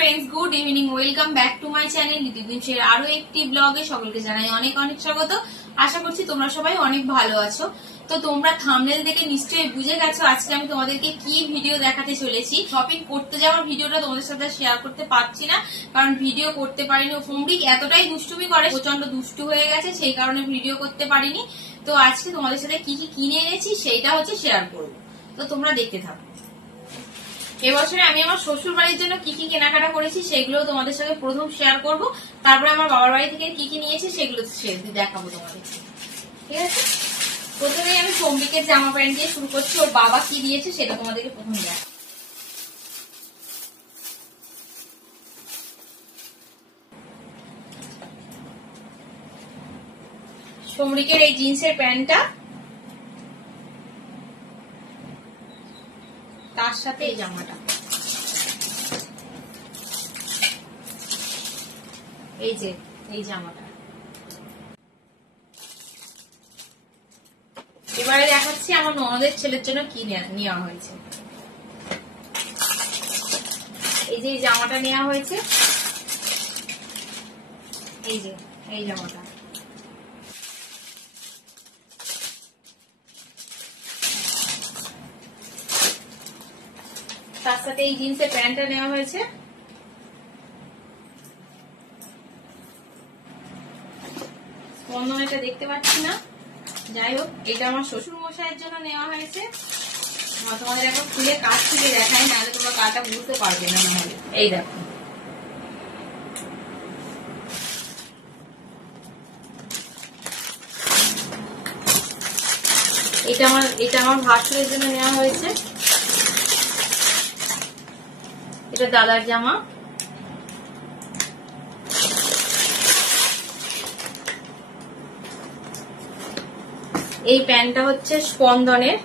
Friends, good evening. Welcome back to my channel little আরো একটি ব্লগে সকলকে জানাই অনেক অনেক স্বাগত। আশা করছি তোমরা সবাই অনেক ভালো আছো। তো তোমরা থাম্বনেল দেখে নিশ্চয়ই বুঝে গেছো আজকে আমি তোমাদেরকে কি ভিডিও দেখাতে চলেছি। শপিং করতে যাওয়ার ভিডিওটা তোমাদের সাথে শেয়ার করতে পারছি না, কারণ ভিডিও করতে পারিনি। ফোমরিক এতটাই দুষ্টুমি করে, প্রচন্ড দুষ্টু হয়ে গেছে, সেই কারণে ভিডিও করতে পারিনি। তো আজকে তোমাদের সাথে কি কি কিনে এনেছি সেইটা হচ্ছে শেয়ার করবো, তো তোমরা দেখতে থাকো। এবছরে আমি আমার শ্বশুর বাড়ির জন্য কি কি কেনাকাটা করেছি সেগুলো তোমাদের সাথে প্রথম শেয়ার করব, তারপরে আমার বাবার বাড়ি থেকে কি কি নিয়েছি সেগুলো দেখাবো তোমাদের। ঠিক আছে, প্রথমে আমি সম্বিকের জামা প্যান্ট দিয়ে শুরু করছি। ওর বাবা কি দিয়েছে সেটা তোমাদেরকে প্রথম দেখ। সম্বিকের এই জিন্সের প্যান্টটা, তার সাথে এই জামাটা, এই যে এই জামাটা। এবারে দেখাচ্ছি আমার ননদের ছেলের জন্য কি নেওয়া হয়েছে। এই যে এই জামাটা নেওয়া হয়েছে, এই যে এই জামাটা। তার সাথে এই জিন্সের প্যান্টটা নেওয়া হয়েছে। স্পন্দন এটা দেখতে পাচ্ছি না, যাই হোক এটা আমার শ্বশুর মশাইয়ের জন্য নেওয়া হয়েছে। তোমাদের এখন খুলে কাজ থেকে দেখাই, নাহলে তোমরা কাজটা বুঝতে পারবে না। নাহলে এই দেখো, এটা আমার ভাসুরের জন্য নেওয়া হয়েছে। এটা দাদার জামা। এই প্যান্টটা হচ্ছে স্পন্দনের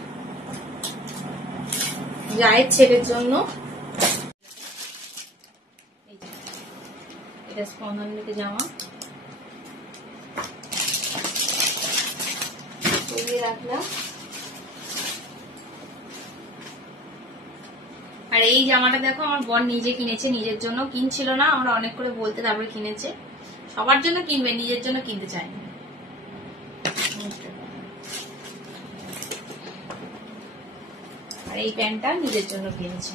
জায়ের ছেলের জন্য। এটা স্পন্দনের জামা রাখলাম। আর এই জামাটা দেখো আমার বোন নিজে কিনেছে, নিজের জন্য কিনছিল না, আমরা অনেক করে বলতে তারপরে কিনেছে। সবার জন্য কিনবে, নিজের জন্য কিনতে চায়নি। আর এই প্যান্টটা নিজের জন্য কিনেছে।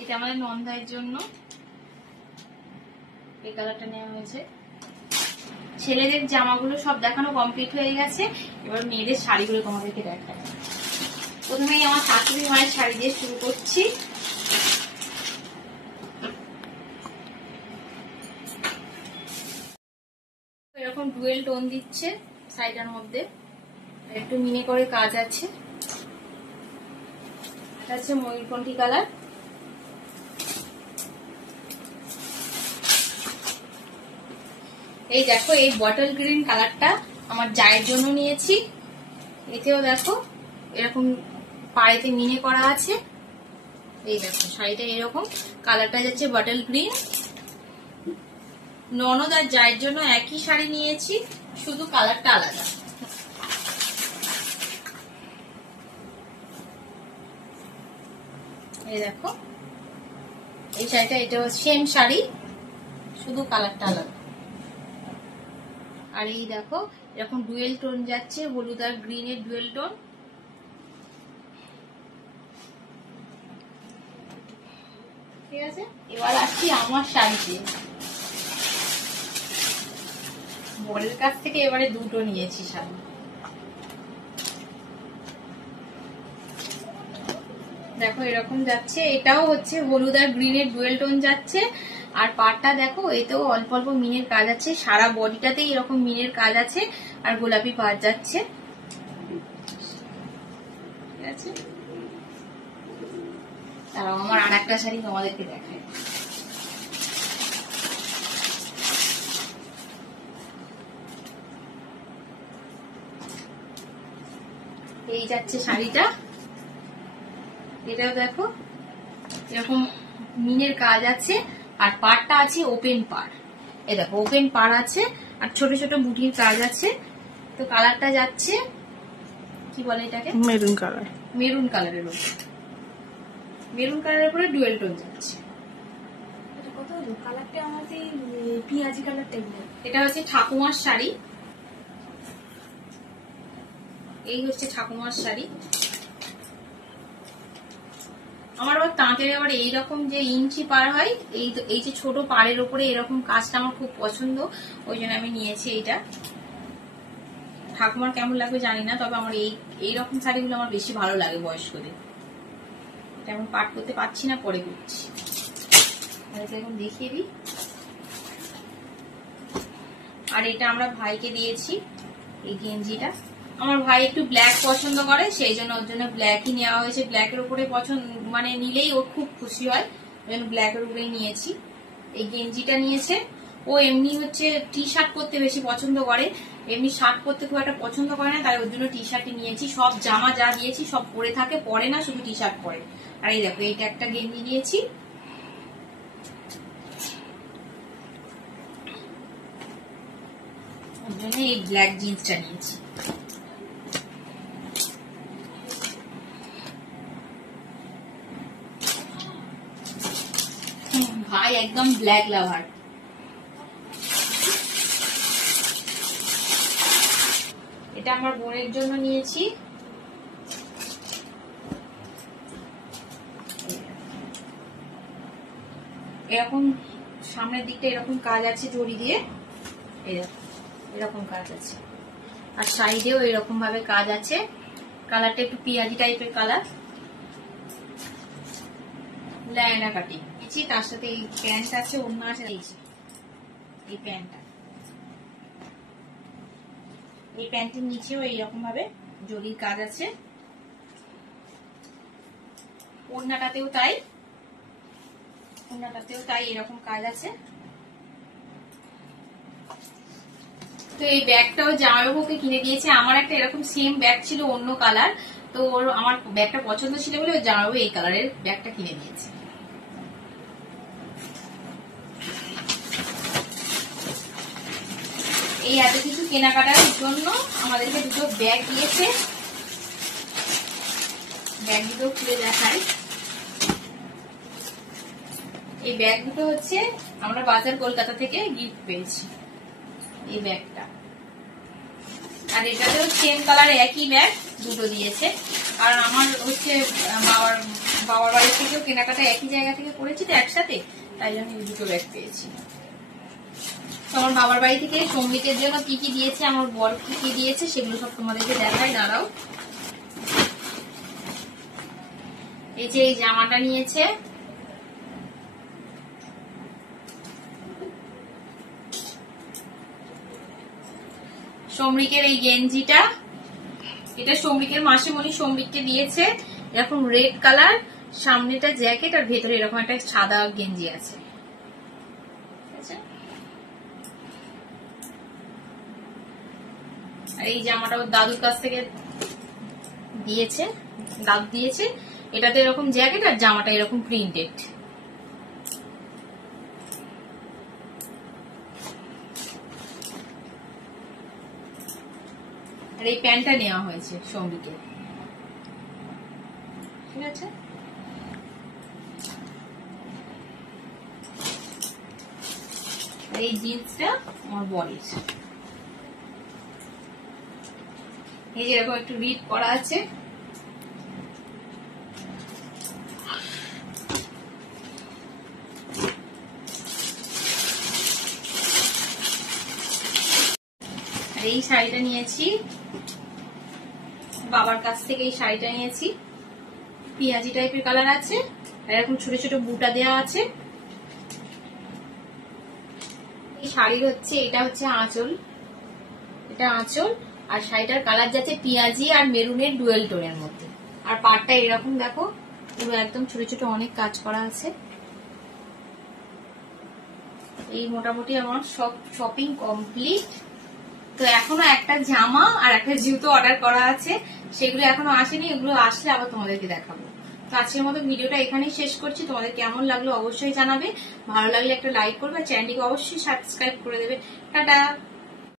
এটা আমাদের নন্দাইয়ের জন্য, এই কালারটা নেওয়া হয়েছে। ছেলেদের জামাগুলো সব দেখানো কমপ্লিট হয়ে গেছে, এবার মেয়েদের শাড়িগুলো তোমাদেরকে দেখায়। প্রথমেই আমার শাশুড়ি মায়ের শাড়ি দিয়ে শুরু করছি। এরকম ডুয়েল টোন দিচ্ছে শাড়িটার মধ্যে, একটু মিনে করে কাজ আছে। এটা হচ্ছে ময়ূরকণ্ঠী কালার। এই দেখো এই বটল গ্রিন কালারটা আমার জায়ের জন্য নিয়েছি। এতেও দেখো এরকম পাড়েতে মিনে করা আছে। এই দেখো শাড়িটা এরকম, কালারটা যাচ্ছে বটল গ্রিন। ননদ আর জায়ের জন্য একই শাড়ি নিয়েছি, শুধু কালারটা আলাদা। এই দেখো এই শাড়িটা, এটাও সেম শাড়ি, শুধু কালারটা আলাদা। আর এই দেখো এরকম ডুয়েল টোন যাচ্ছে, হলুদ আর গ্রিনের ডুয়েল টোন। ঠিক আছে, এবার আসছি আমার শাড়িতে। বরের কাছ থেকে এবারে দুটো নিয়েছি শাড়ি। দেখো এরকম যাচ্ছে, এটাও হচ্ছে হলুদ আর গ্রিনের ডুয়েল টোন যাচ্ছে। আর পাড়টা দেখো এতেও অল্প অল্প মিনের কাজ আছে, সারা বডিটাতেই এরকম মিনের কাজ আছে, আর গোলাপি পাড় যাচ্ছে। ঠিক আছে, তারাও আমার আর একটা শাড়ি তোমাদেরকে দেখায়। এই যাচ্ছে শাড়িটা, এটাও দেখো এরকম মিনের কাজ আছে, আর পাড়টা আছে ওপেন পাড়। এই দেখো ওপেন পাড় আছে, আর ছোট ছোট বুটির কাজ আছে। তো কালারটা যাচ্ছে কি বলে এটাকে, মেরুন কালার, মেরুন কালারের উপর, মেরুন কালারের উপরে ডুয়েল টোন যাচ্ছে। কালারটা আমাদের পিয়াজি কালার টাইপের। এটা হচ্ছে ঠাকুমার শাড়ি, এই হচ্ছে ঠাকুমার শাড়ি। আমার আবার তাঁতের আবার এইরকম যে ইঞ্চি পার হয়, এই যে ছোট পাড়ের উপরে এরকম কাজটা আমার খুব পছন্দ, ওই জন্য আমি নিয়েছি এইটা। ঠাকুমার কেমন লাগবে জানি না, তবে আমার এইরকম শাড়িগুলো আমার বেশি ভালো লাগে বয়স্কদের। এটা এখন পাট করতে পারছি না, পরে করছি। এখন দেখিয়ে দিই। আর এটা আমরা ভাইকে দিয়েছি, এই গেঞ্জিটা। আমার ভাই একটু ব্ল্যাক পছন্দ করে, সেই জন্য ওর জন্য ব্ল্যাকই নেওয়া হয়েছে। ব্ল্যাকের উপরে পছন্দ মানে নিলেই ও খুব খুশি হয়, ওই জন্য ব্ল্যাকের উপরেই নিয়েছি। এই গেঞ্জিটা নিয়েছে। ও এমনি হচ্ছে টি শার্ট পরতে বেশি পছন্দ করে, এমনি শার্ট পরতে খুব একটা পছন্দ করে না, তাই ওর জন্য টি শার্টই নিয়েছি। সব জামা যা দিয়েছি সব পরে থাকে, পরে না, শুধু টি শার্ট পরে। আর এই দেখো, এইটা একটা গেঞ্জি নিয়েছি। ওর জন্য এই ব্ল্যাক জিন্সটা নিয়েছি। ভাই একদম ব্ল্যাক লাভার। এটা আমার বোনের জন্য নিয়েছি। এরকম সামনের দিকটা এরকম কাজ আছে জড়ি দিয়ে, এরকম কাজ আছে। আর সাইডেও এরকম ভাবে কাজ আছে। কালারটা একটু পিয়াজি টাইপের কালার, লায়না কাটি। তার সাথে এই প্যান্ট আছে, অন্য আছে এই প্যান্টটা। এই প্যান্টের নিচেও এইরকম ভাবে জরির কাজ আছে। ওড়নাটাতেও তাই, ওড়নাটাতেও তাই এরকম কাজ আছে। তো এই ব্যাগটাও জামাইবাবুকে কিনে দিয়েছে। আমার একটা এরকম সেম ব্যাগ ছিল অন্য কালার, তো ওর আমার ব্যাগটা পছন্দ ছিল বলে ওই জামাইবাবু এই কালারের ব্যাগটা কিনে দিয়েছে। এই এত কিছু কেনাকাটার জন্য আমাদেরকে দুটো ব্যাগ দিয়েছে। ব্যাগ দুটো খুলে দেখাই। এই ব্যাগ দুটো হচ্ছে আমরা বাজার কলকাতা থেকে গিফট পেয়েছি, এই ব্যাগটা। আর এটাতেও সেম কালার একই ব্যাগ দুটো দিয়েছে। কারণ আমার হচ্ছে বাবার বাড়ি থেকেও কেনাকাটা একই জায়গা থেকে করেছি তো একসাথে, তাই জন্য এই দুটো ব্যাগ পেয়েছি। আমার বাবার বাড়ি থেকে সৌমিকের জন্য কি কি দিয়েছে, আমার বর কি কি দিয়েছে, সেগুলো সব তোমাদেরকে দেখাই, দাঁড়াও। এই যে এই জামাটা নিয়েছে, সৌমিকের এই গেঞ্জিটা, এটা সৌমিকের মাসিমণি সৌমিককে দিয়েছে। এরকম রেড কালার, সামনেটা জ্যাকেট আর ভেতরে এরকম একটা সাদা গেঞ্জি আছে। আর এই জামাটা ওর দাদুর কাছ থেকে দিয়েছে, দাদু দিয়েছে। এটাতে এরকম জ্যাকেট আর জামাটা এরকম প্রিন্টেড। আর এই প্যান্টটা নেওয়া হয়েছে সৌমিকে, ঠিক আছে। আর এই জিন্সটা আমার বরের, এই যে এরকম একটু রিড করা আছে। আর এই শাড়িটা নিয়েছি বাবার কাছ থেকে, এই শাড়িটা নিয়েছি, পিয়াজি টাইপের কালার আছে, আর এরকম ছোট ছোট বুটা দেওয়া আছে। এই শাড়ির হচ্ছে, এটা হচ্ছে আঁচল, এটা আঁচল। আর শাড়িটার কালার যাচ্ছে পিয়াজি আর মেরুনের ডুয়েল টোনের মধ্যে। আর পাড়টা এরকম দেখো, পুরো একদম ছোট ছোট অনেক কাজ করা আছে। এই মোটামুটি আমার সব শপিং কমপ্লিট। তো এখনো একটা জামা আর একটা জুতো অর্ডার করা আছে, সেগুলো এখনো আসেনি, এগুলো আসলে আবার তোমাদেরকে দেখাবো। তো আজকের মতো ভিডিওটা এখানেই শেষ করছি। তোমাদের কেমন লাগলো অবশ্যই জানাবে, ভালো লাগলে একটা লাইক করবে, চ্যানেলটিকে অবশ্যই সাবস্ক্রাইব করে দেবে। টাটা।